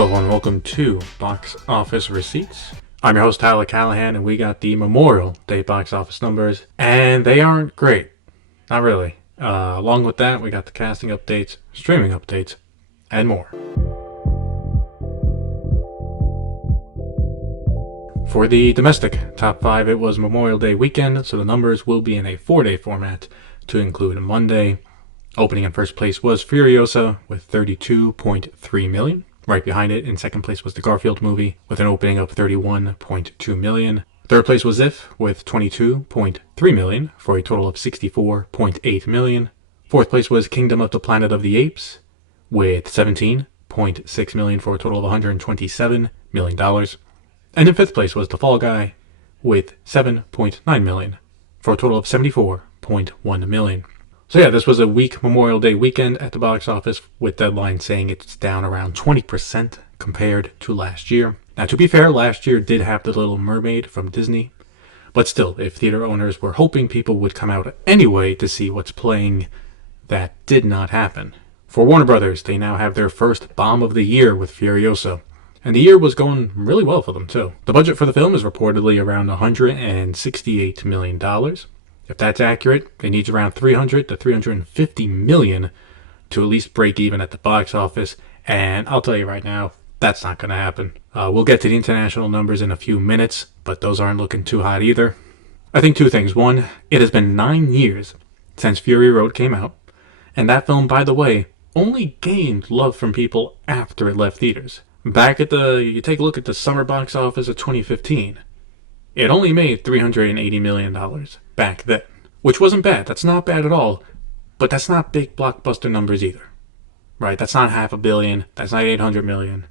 Hello and welcome to Box Office Receipts. I'm your host Tyler Callahan, and we got the Memorial Day box office numbers, and they aren't great. Not really. Along with that, we got the casting updates, streaming updates, and more. For the domestic top 5, it was Memorial Day weekend, so the numbers will be in a 4-day format to include Monday. Opening in first place was Furiosa with 32.3 million. Right behind it, in second place, was the Garfield movie with an opening of 31.2 million. Third place was If with 22.3 million for a total of 64.8 million. Fourth place was Kingdom of the Planet of the Apes with 17.6 million for a total of $127 million. And in fifth place was The Fall Guy with 7.9 million for a total of 74.1 million. So yeah, this was a weak Memorial Day weekend at the box office, with Deadline saying it's down around 20% compared to last year. Now, to be fair, last year did have The Little Mermaid from Disney, but still, if theater owners were hoping people would come out anyway to see what's playing, that did not happen. For Warner Brothers, they now have their first bomb of the year with Furiosa, and the year was going really well for them too. The budget for the film is reportedly around $168 million. If that's accurate, it needs around 300 to 350 million to at least break even at the box office, and I'll tell you right now, that's not going to happen. We'll get to the international numbers in a few minutes, but those aren't looking too hot either. I think two things. One, it has been 9 years since Fury Road came out, and that film, by the way, only gained love from people after it left theaters. You take a look at the summer box office of 2015, it only made $380 million back then, which wasn't bad. That's not bad at all, but that's not big blockbuster numbers either, right? That's not $500 million. That's not $800 million.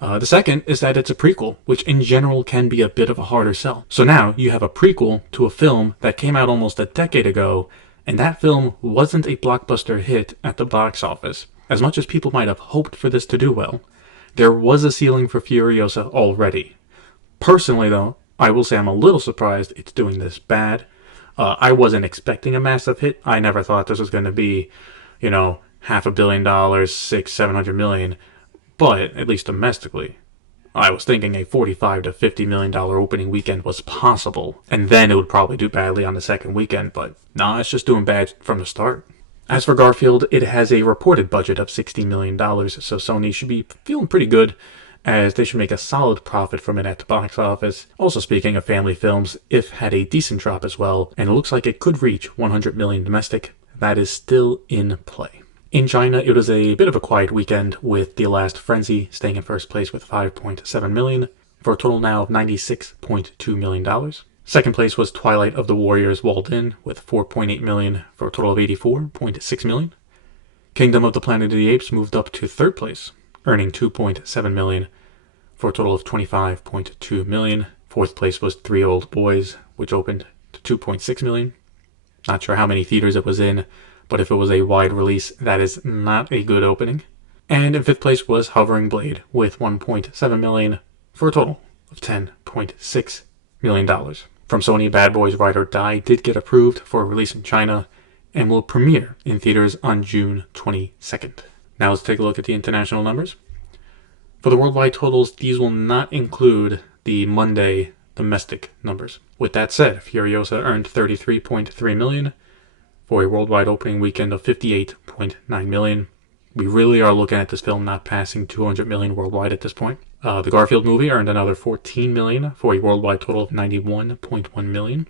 The second is that it's a prequel, which in general can be a bit of a harder sell. So now you have a prequel to a film that came out almost a decade ago, and that film wasn't a blockbuster hit at the box office. As much as people might have hoped for this to do well, there was a ceiling for Furiosa already. Personally, though, I will say I'm a little surprised it's doing this bad. I wasn't expecting a massive hit. I never thought this was going to be, $500 million, $700 million. But, at least domestically, I was thinking a $45 to $50 million opening weekend was possible. And then it would probably do badly on the second weekend. But, nah, it's just doing bad from the start. As for Garfield, it has a reported budget of $60 million. So Sony should be feeling pretty good, as they should make a solid profit from it at the box office. Also, speaking of family films, If had a decent drop as well, and it looks like it could reach 100 million domestic. That is still in play. In China, it was a bit of a quiet weekend, with The Last Frenzy staying in first place with 5.7 million, for a total now of $96.2 million. Second place was Twilight of the Warriors Walled In with 4.8 million, for a total of $84.6 million. Kingdom of the Planet of the Apes moved up to third place, earning 2.7 million for a total of 25.2 million. Fourth place was Three Old Boys, which opened to 2.6 million. Not sure how many theaters it was in, but if it was a wide release, that is not a good opening. And in fifth place was Hovering Blade with 1.7 million for a total of $10.6 million. From Sony, Bad Boys Ride or Die did get approved for release in China and will premiere in theaters on June 22nd. Now let's take a look at the international numbers. For the worldwide totals, these will not include the Monday domestic numbers. With that said, Furiosa earned 33.3 million for a worldwide opening weekend of 58.9 million. We really are looking at this film not passing 200 million worldwide at this point. The Garfield movie earned another 14 million for a worldwide total of 91.1 million.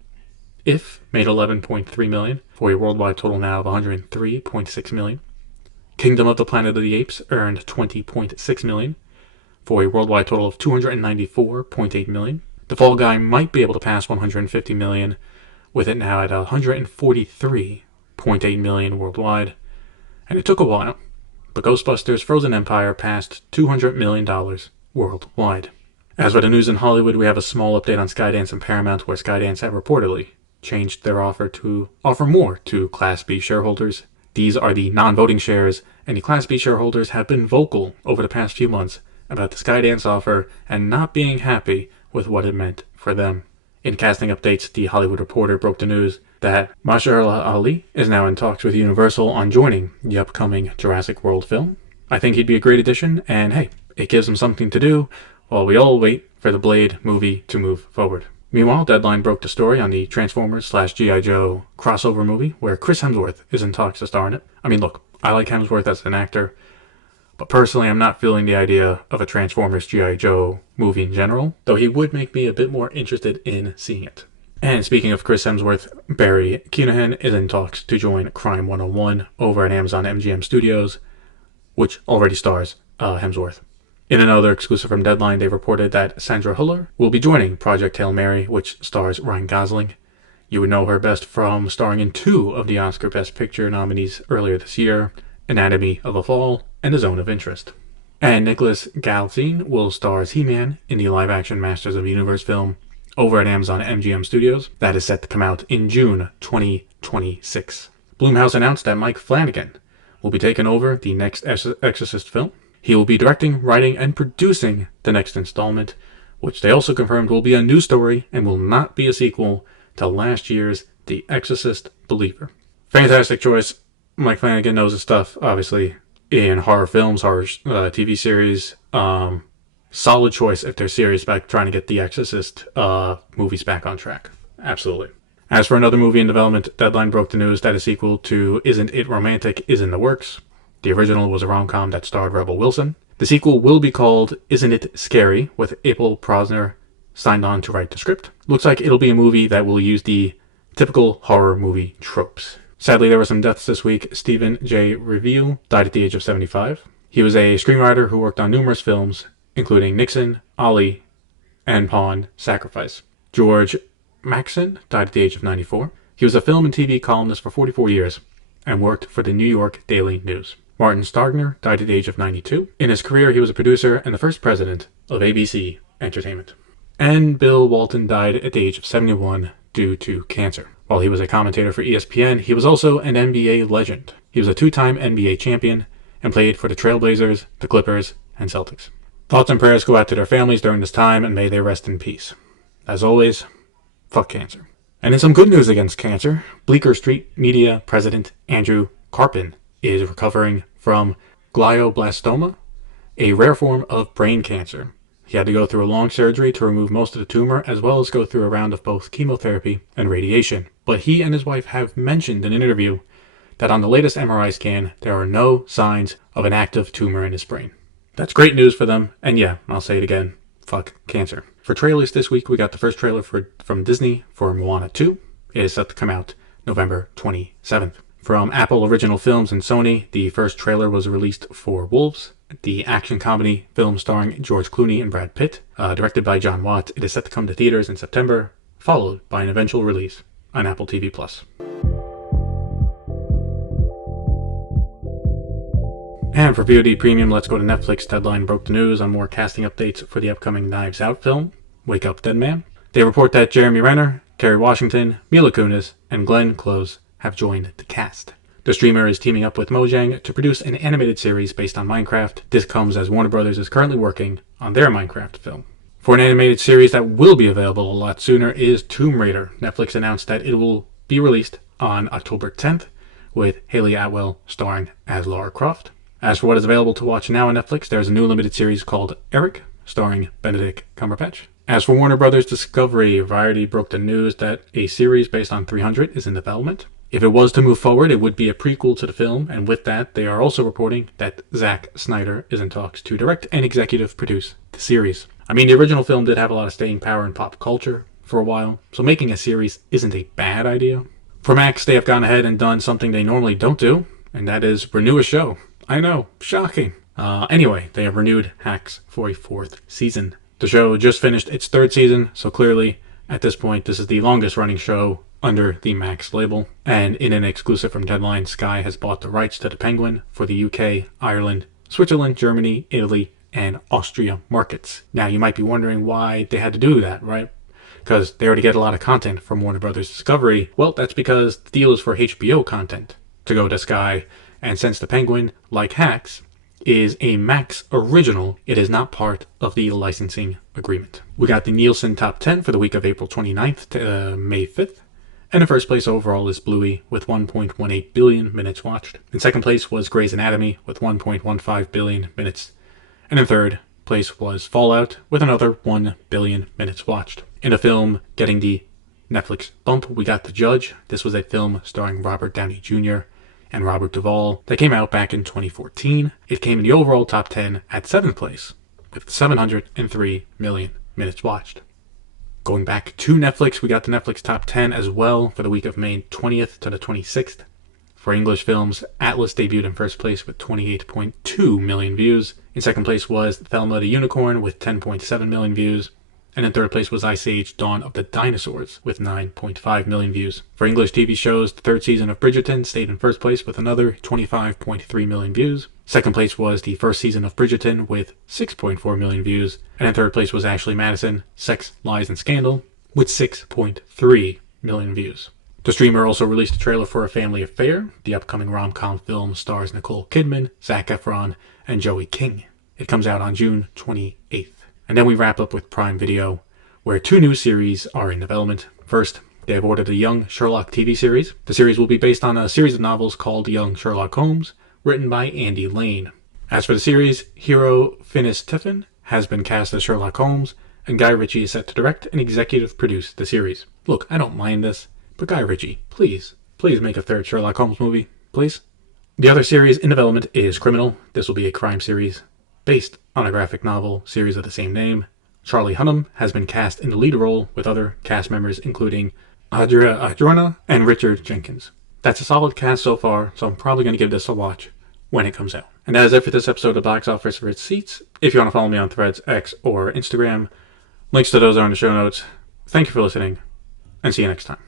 If made 11.3 million for a worldwide total now of 103.6 million. Kingdom of the Planet of the Apes earned 20.6 million for a worldwide total of 294.8 million. The Fall Guy might be able to pass 150 million, with it now at 143.8 million worldwide. And it took a while, but Ghostbusters Frozen Empire passed $200 million worldwide. As for the news in Hollywood, we have a small update on Skydance and Paramount, where Skydance have reportedly changed their offer to offer more to Class B shareholders. These are the non-voting shares, and the Class B shareholders have been vocal over the past few months about the Skydance offer and not being happy with what it meant for them. In casting updates, The Hollywood Reporter broke the news that Mahershala Ali is now in talks with Universal on joining the upcoming Jurassic World film. I think he'd be a great addition, and hey, It gives them something to do while we all wait for the Blade movie to move forward. Meanwhile, Deadline broke the story on the Transformers/G.I. Joe crossover movie where Chris Hemsworth is in talks to star in it. I mean, look, I like Hemsworth as an actor, but personally I'm not feeling the idea of a Transformers G.I. Joe movie in general, though he would make me a bit more interested in seeing it. And speaking of Chris Hemsworth, Barry Keoghan is in talks to join Crime 101 over at Amazon MGM Studios, which already stars Hemsworth. In another exclusive from Deadline, they reported that Sandra Hüller will be joining Project Hail Mary, which stars Ryan Gosling. You would know her best from starring in 2 of the Oscar Best Picture nominees earlier this year, Anatomy of a Fall and The Zone of Interest. And Nicholas Galtzine will star as He-Man in the live-action Masters of the Universe film over at Amazon MGM Studios. That is set to come out in June 2026. Blumhouse announced that Mike Flanagan will be taking over the next Exorcist film. He will be directing, writing, and producing the next installment, which they also confirmed will be a new story and will not be a sequel to last year's The Exorcist Believer. Fantastic choice. Mike Flanagan knows his stuff, obviously, in horror films, horror TV series. Solid choice if they're serious about trying to get The Exorcist movies back on track. Absolutely. As for another movie in development, Deadline broke the news that a sequel to Isn't It Romantic is in the works. The original was a rom-com that starred Rebel Wilson. The sequel will be called Isn't It Scary, with April Prosner signed on to write the script. Looks like it'll be a movie that will use the typical horror movie tropes. Sadly, there were some deaths this week. Stephen J. Reveal died at the age of 75. He was a screenwriter who worked on numerous films, including Nixon, Ollie, and Pawn, Sacrifice. George Maxson died at the age of 94. He was a film and TV columnist for 44 years and worked for the New York Daily News. Martin Stargner died at the age of 92. In his career, he was a producer and the first president of ABC Entertainment. And Bill Walton died at the age of 71 due to cancer. While he was a commentator for ESPN, he was also an NBA legend. He was a 2-time NBA champion and played for the Trailblazers, the Clippers, and Celtics. Thoughts and prayers go out to their families during this time, and may they rest in peace. As always, fuck cancer. And in some good news against cancer, Bleecker Street Media president Andrew Carpin is recovering from glioblastoma, a rare form of brain cancer. He had to go through a long surgery to remove most of the tumor, as well as go through a round of both chemotherapy and radiation. But he and his wife have mentioned in an interview that on the latest MRI scan, there are no signs of an active tumor in his brain. That's great news for them, and yeah, I'll say it again, fuck cancer. For trailers this week, we got the first trailer from Disney for Moana 2. It is set to come out November 27th. From Apple Original Films and Sony, the first trailer was released for Wolves, the action comedy film starring George Clooney and Brad Pitt, directed by John Watt. It is set to come to theaters in September, followed by an eventual release on Apple TV+. And for VOD Premium, let's go to Netflix. Deadline broke the news on more casting updates for the upcoming Knives Out film, Wake Up Dead Man. They report that Jeremy Renner, Kerry Washington, Mila Kunis, and Glenn Close have joined the cast. The streamer is teaming up with Mojang to produce an animated series based on Minecraft. This comes as Warner Brothers is currently working on their Minecraft film. For an animated series that will be available a lot sooner is Tomb Raider. Netflix announced that it will be released on October 10th, with Haley Atwell starring as Lara Croft. As for what is available to watch now on Netflix, there's a new limited series called Eric, starring Benedict Cumberbatch. As for Warner Brothers Discovery, Variety broke the news that a series based on 300 is in development. If it was to move forward, it would be a prequel to the film, and with that, they are also reporting that Zack Snyder is in talks to direct and executive produce the series. I mean, the original film did have a lot of staying power in pop culture for a while, so making a series isn't a bad idea. For Max, they have gone ahead and done something they normally don't do, and that is renew a show. I know, shocking. Anyway, they have renewed Hacks for a 4th season. The show just finished its 3rd season, so clearly, at this point, this is the longest running show under the Max label. And in an exclusive from Deadline, Sky has bought the rights to the Penguin for the UK, Ireland, Switzerland, Germany, Italy, and Austria markets. Now, you might be wondering why they had to do that, right? Because they already get a lot of content from Warner Brothers Discovery. Well, that's because the deal is for HBO content to go to Sky. And since the Penguin, like Hacks, is a Max original, it is not part of the licensing agreement. We got the Nielsen Top 10 for the week of April 29th to May 5th. And in first place overall is Bluey with 1.18 billion minutes watched. In second place was Grey's Anatomy with 1.15 billion minutes. And in third place was Fallout with another 1 billion minutes watched. In a film getting the Netflix bump, we got The Judge. This was a film starring Robert Downey Jr. and Robert Duvall that came out back in 2014. It came in the overall top 10 at 7th place with 703 million minutes watched. Going back to Netflix, we got the Netflix top 10 as well for the week of May 20th to the 26th. For English films, Atlas debuted in first place with 28.2 million views. In second place was Thelma the Unicorn with 10.7 million views. And in third place was Ice Age Dawn of the Dinosaurs with 9.5 million views. For English TV shows, the third season of Bridgerton stayed in first place with another 25.3 million views. Second place was the first season of Bridgerton with 6.4 million views. And in third place was Ashley Madison, Sex, Lies, and Scandal with 6.3 million views. The streamer also released a trailer for A Family Affair. The upcoming rom-com film stars Nicole Kidman, Zac Efron, and Joey King. It comes out on June 28th. And then we wrap up with Prime Video, where 2 new series are in development. First, they have ordered a Young Sherlock TV series. The series will be based on a series of novels called Young Sherlock Holmes, written by Andy Lane. As for the series, Hero Finis Tiffin has been cast as Sherlock Holmes, and Guy Ritchie is set to direct and executive produce the series. Look, I don't mind this, but Guy Ritchie, please make a third Sherlock Holmes movie, please. The other series in development is Criminal. This will be a crime series based on a graphic novel series of the same name. Charlie Hunnam has been cast in the lead role with other cast members including Adria Arjona and Richard Jenkins. That's a solid cast so far, so I'm probably going to give this a watch when it comes out. And that is it for this episode of Box Office Receipts. If you want to follow me on Threads, X, or Instagram, links to those are in the show notes. Thank you for listening, and see you next time.